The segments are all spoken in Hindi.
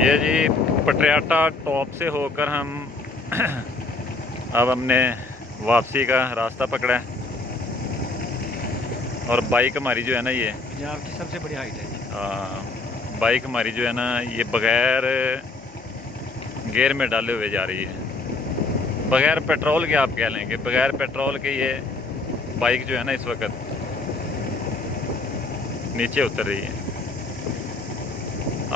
ये जी पटियाला टॉप से होकर हम अब हमने वापसी का रास्ता पकड़ा है। और बाइक हमारी जो है ना ये पंजाब की सबसे बड़ी हाइट है। बाइक हमारी जो है ना ये बग़ैर गियर में डाले हुए जा रही है। बग़ैर पेट्रोल के आप कह लेंगे, बग़ैर पेट्रोल के ये बाइक जो है ना इस वक्त नीचे उतर रही है।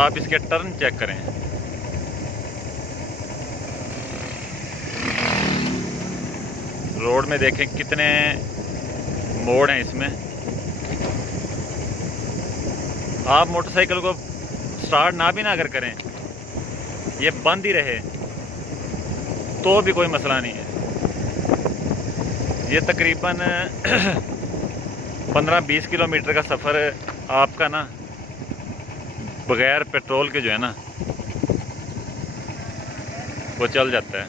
आप इसके टर्न चेक करें। रोड में देखें कितने मोड़ हैं इसमें। आप मोटरसाइकिल को स्टार्ट ना भी ना अगर करें, ये बंद ही रहे तो भी कोई मसला नहीं है। ये तकरीबन 15-20 किलोमीटर का सफ़र आपका ना बग़ैर पेट्रोल के जो है ना वो चल जाता है।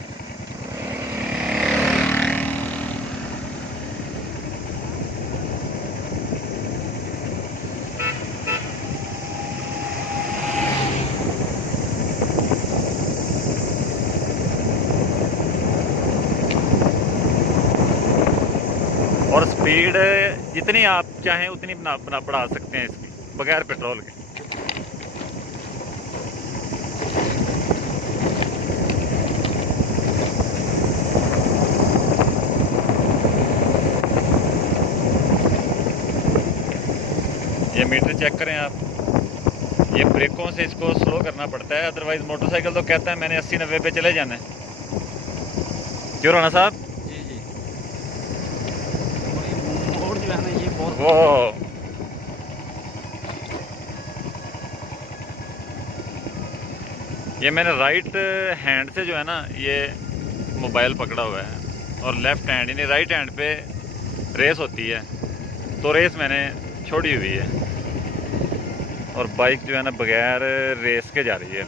और स्पीड जितनी आप चाहें उतनी बढ़ा सकते हैं इसकी बगैर पेट्रोल के। ये मीटर चेक करें आप, ये ब्रेकों से इसको स्लो करना पड़ता है, अदरवाइज मोटरसाइकिल तो कहता है मैंने 80-90 पे चले जाना है। क्यों राणा साहब? जी जी। मोड़ जो है ना ये बहुत वो ये मैंने राइट हैंड से जो है ना ये मोबाइल पकड़ा हुआ है और लेफ्ट हैंड यानी राइट हैंड पे रेस होती है, तो रेस मैंने छोड़ी हुई है और बाइक जो है ना बगैर रेस के जा रही है।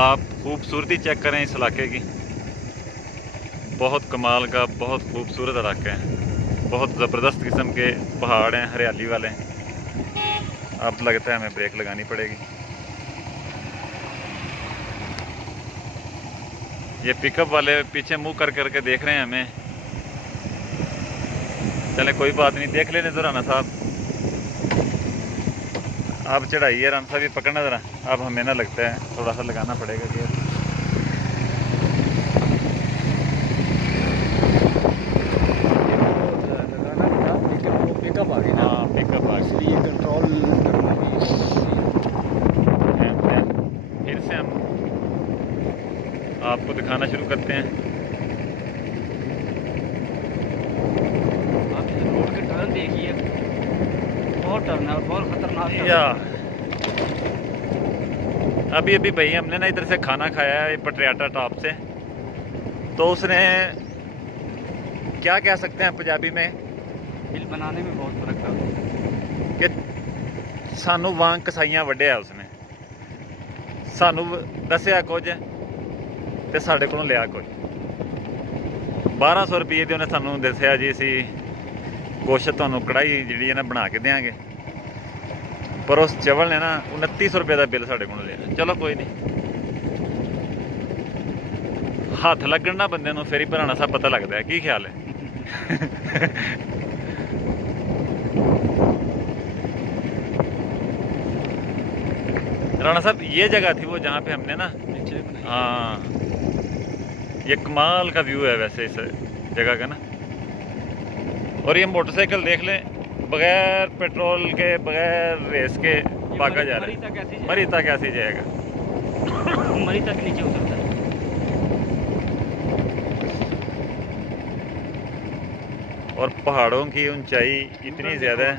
आप खूबसूरती चेक करें इस इलाके की, बहुत कमाल का, बहुत खूबसूरत इलाका है। बहुत ज़बरदस्त किस्म के पहाड़ हैं, हरियाली वाले हैं। अब लगता है हमें ब्रेक लगानी पड़ेगी। ये पिकअप वाले पीछे मुंह कर करके देख रहे हैं हमें। चले कोई बात नहीं, देख लेने ज़रा ना साहब। आप चढ़ाइए राम साहब, ये पकड़ना ज़रा। अब हमें ना लगता है थोड़ा सा लगाना पड़ेगा गियर। पिकअप आ गई ना। हाँ पिकअप आ गई, इसलिए कंट्रोल करना भी फिर से हम आपको दिखाना शुरू करते हैं। आप इस रोड के टर्न देखिए, बहुत टर्न है और बहुत खतरनाक टर्न या है। अभी भाई हमने ना इधर से खाना खाया है पटियाला टॉप से, तो उसने क्या कह सकते हैं पंजाबी में बिल बनाने में बहुत फर्क था कि सानू वांग कसाइयां वड्ढिया उसने, सानू दसिया कुछ ते साडे कोलों लिया कुछ। 1200 रुपये की उन्हें सानू दसिया जी असी कुछ तुहानू कढ़ाई जी है ना बना के देंगे, पर उस चवल ने ना 2900 रुपये का बिल साढ़े को लिया। चलो कोई नहीं, हाथ लगन ना बंदे फिर ही भराना सा पता लगता है। की ख्याल है? राणा साहब ये जगह थी वो जहाँ पे हमने ना, हाँ ये कमाल का व्यू है वैसे इस जगह का ना। और ये मोटरसाइकिल देख लें बगैर पेट्रोल के बगैर रेस के भागा जा रहा है। मरी तक कैसे जाएगा? मरी तक नीचे उतरता है। और पहाड़ों की ऊंचाई इतनी ज़्यादा है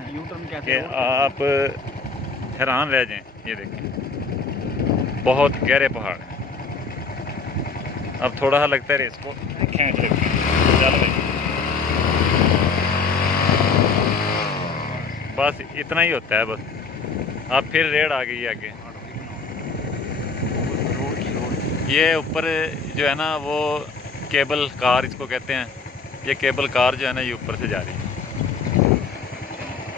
कि आप हैरान रह जाएं। ये देखें बहुत गहरे पहाड़ हैं। अब थोड़ा सा लगता है रेस को खींच लेते हैं। चल भाई बस इतना ही होता है बस। अब फिर रेड आ गई आगे। ये ऊपर जो है ना वो केबल कार इसको कहते हैं। ये केबल कार जो है ना ये ऊपर से जा रही है।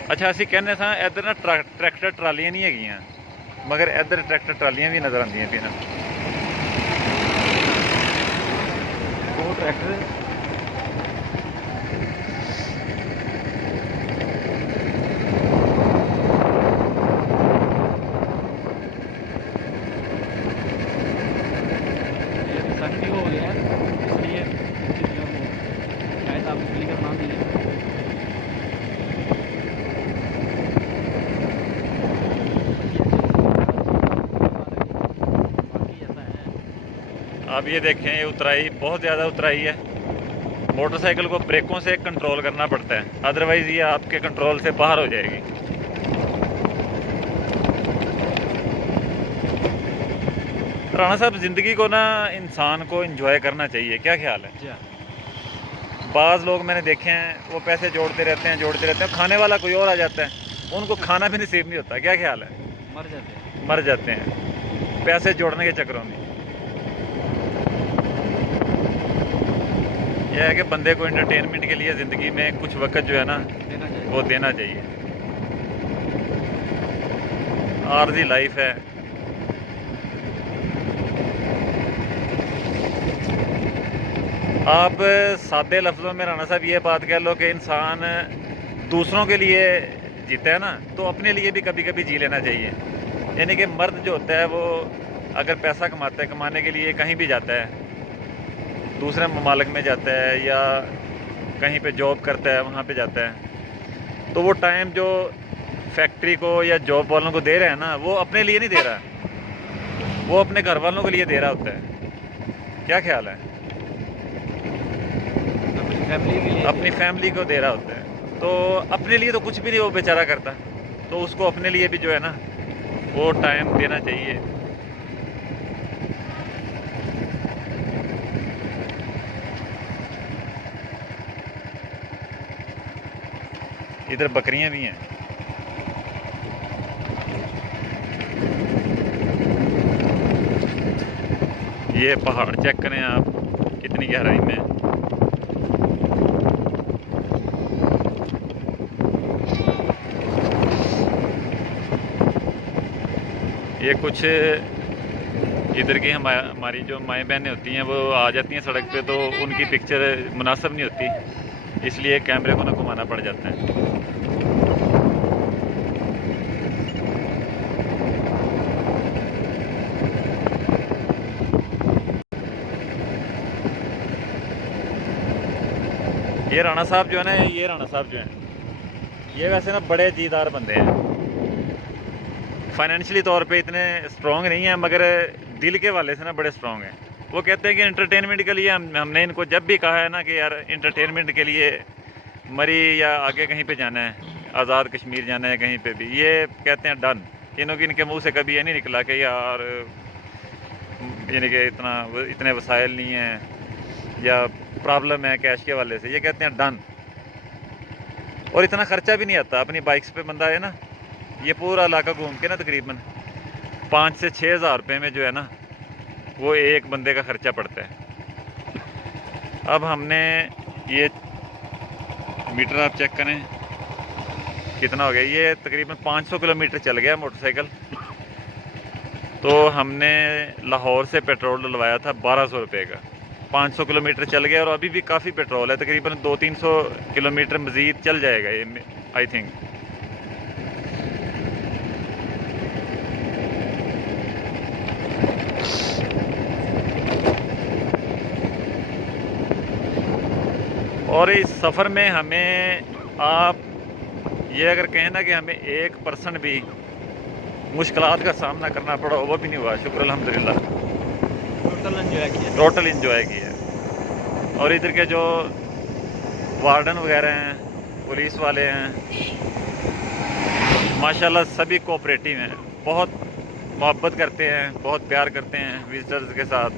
अच्छा ਅਸੀਂ ਕਹਿੰਦੇ ਸਾਂ ਇੱਧਰ ਨਾ ਟਰੈਕਟਰ ਟਰਾਲੀਆਂ ਨਹੀਂ ਹੈਗੀਆਂ, ਮਗਰ ਇੱਧਰ ਟਰੈਕਟਰ ਟਰਾਲੀਆਂ ਵੀ ਨਜ਼ਰ ਆਉਂਦੀਆਂ ਪਈਆਂ। वो ट्रैक्टर सन भी हो गया है, इसलिए शायद आपको क्लियर ना मिले। बाकी ऐसा है। अब ये देखें, ये उतराई बहुत ज़्यादा उतराई है। मोटरसाइकिल को ब्रेकों से कंट्रोल करना पड़ता है, अदरवाइज़ ये आपके कंट्रोल से बाहर हो जाएगी। राणा साहब, ज़िंदगी को ना इंसान को एंजॉय करना चाहिए, क्या ख्याल है? बाज़ लोग मैंने देखे हैं वो पैसे जोड़ते रहते हैं, खाने वाला कोई और आ जाता है, उनको खाना भी नसीब नहीं होता, क्या ख्याल है? मर जाते हैं पैसे जोड़ने के चक्करों में। यह है कि बंदे को एंटरटेनमेंट के लिए ज़िंदगी में कुछ वक्त जो है ना वो देना चाहिए। आर्जी लाइफ है। आप सादे लफ्ज़ों में राणा साहब ये बात कह लो कि इंसान दूसरों के लिए जीता है ना, तो अपने लिए भी कभी कभी जी लेना चाहिए। यानी कि मर्द जो होता है वो अगर पैसा कमाता है, कमाने के लिए कहीं भी जाता है, दूसरे ममालिक में जाता है या कहीं पे जॉब करता है, वहाँ पे जाता है, तो वो टाइम जो फैक्ट्री को या जॉब वालों को दे रहे हैं ना, वो अपने लिए नहीं दे रहा, वो अपने घर वालों के लिए दे रहा होता है। क्या ख्याल है? अपनी फैमिली को दे रहा होता है, तो अपने लिए तो कुछ भी नहीं वो बेचारा करता, तो उसको अपने लिए भी जो है ना वो टाइम देना चाहिए। इधर बकरियां भी हैं। ये पहाड़ चेक करें आप, कितनी गहराई में है। ये कुछ इधर की हमारी जो माएँ बहनें होती हैं वो आ जाती हैं सड़क पे, तो उनकी पिक्चर मुनासिब नहीं होती, इसलिए कैमरे को ना घुमाना पड़ जाता है। ये राणा साहब जो है ना, ये राणा साहब जो हैं, ये वैसे ना बड़े दीदार बंदे हैं। फाइनेंशियली तौर पे इतने स्ट्रॉन्ग नहीं हैं, मगर दिल के वाले से ना बड़े स्ट्रॉन्ग हैं। वो कहते हैं कि एंटरटेनमेंट के लिए हमने इनको जब भी कहा है ना कि यार एंटरटेनमेंट के लिए मरी या आगे कहीं पे जाना है, आज़ाद कश्मीर जाना है कहीं पे भी, ये कहते हैं डन। इनके मुंह से कभी ये नहीं निकला कि यार यानी कि इतने वसाइल नहीं हैं या प्रॉब्लम है कैश के वाले से, ये कहते हैं डन। और इतना ख़र्चा भी नहीं आता। अपनी बाइक्स पे बंदा है ना, ये पूरा इलाका घूम के ना तकरीबन 5 से 6 हज़ार रुपये में जो है ना वो एक बंदे का ख़र्चा पड़ता है। अब हमने ये मीटर आप चेक करें कितना हो गया, ये तकरीबन 500 किलोमीटर चल गया मोटरसाइकिल। तो हमने लाहौर से पेट्रोल डलवाया था 1200 रुपये का, 500 किलोमीटर चल गया और अभी भी काफ़ी पेट्रोल है, तकरीबन 200-300 किलोमीटर मज़ीद चल जाएगा ये आई थिंक। और इस सफ़र में हमें आप ये अगर कहें ना कि हमें 1% भी मुश्किलात का सामना करना पड़ा, वो भी नहीं हुआ, शुक्र अल्हम्दुलिल्लाह। टोटल इंजॉय किया। और इधर के जो वार्डन वगैरह हैं, पुलिस वाले हैं, माशाल्लाह सभी कोऑपरेटिव हैं, बहुत मोहब्बत करते हैं, बहुत प्यार करते हैं विजिटर्स के साथ।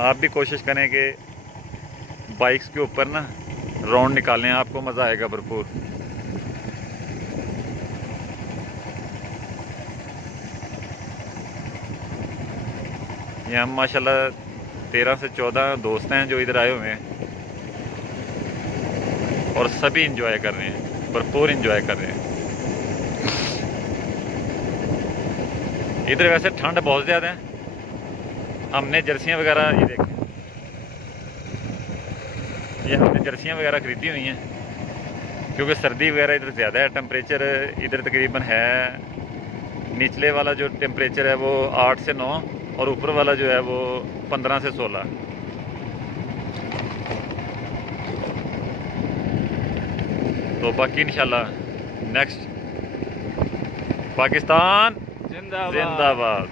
आप भी कोशिश करें कि बाइक्स के ऊपर ना राउंड निकालें, आपको मज़ा आएगा भरपूर। यहाँ माशाल्लाह 13 से 14 दोस्त हैं जो इधर आए हुए हैं। और सभी इंजॉय कर रहे हैं, भरपूर इंजॉय कर रहे हैं। इधर वैसे ठंड बहुत ज़्यादा है। हमने जर्सियाँ वगैरह, ये देखें, ये हमने जर्सियाँ वगैरह ख़रीदी हुई हैं क्योंकि सर्दी वगैरह इधर ज़्यादा है। टेम्परेचर इधर तकरीबन है, निचले वाला जो टेम्परेचर है वो 8 से 9 और ऊपर वाला जो है वो 15 से 16। तो बाकी इंशाल्लाह नेक्स्ट पाकिस्तान जिंदाबाद। जिंदाबाद।